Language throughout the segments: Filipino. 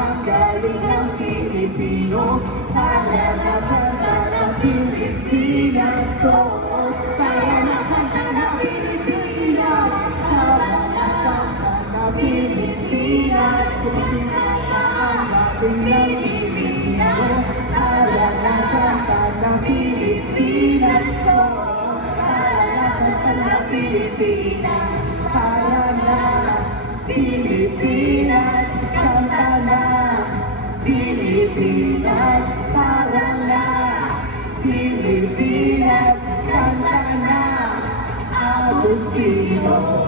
Ang galing ng Pilipino, kanta ng Pilipinas. Oo, kaya nakanta ng Pilipinas. Kanta ng Pilipinas. Kanta ng Pilipinas. Kaya nakanta ng Pilipinas. Oo, kaya nakanta ng Pilipinas. Kaya na Pilipinas, kanta na Pilipinas, parang na Pilipinas, kanta na Agustino.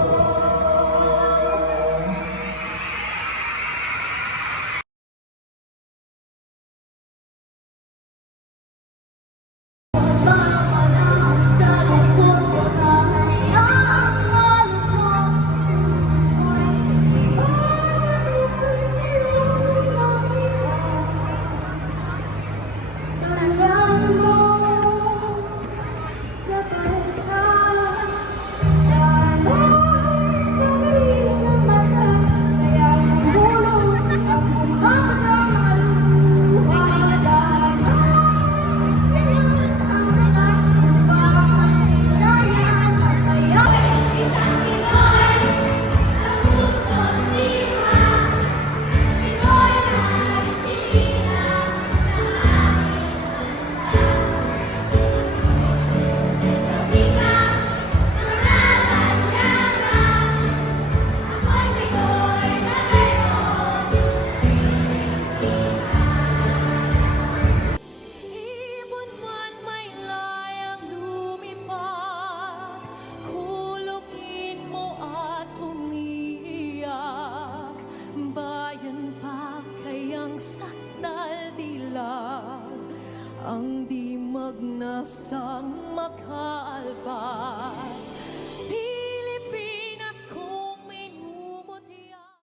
Ang di magnasang makalpas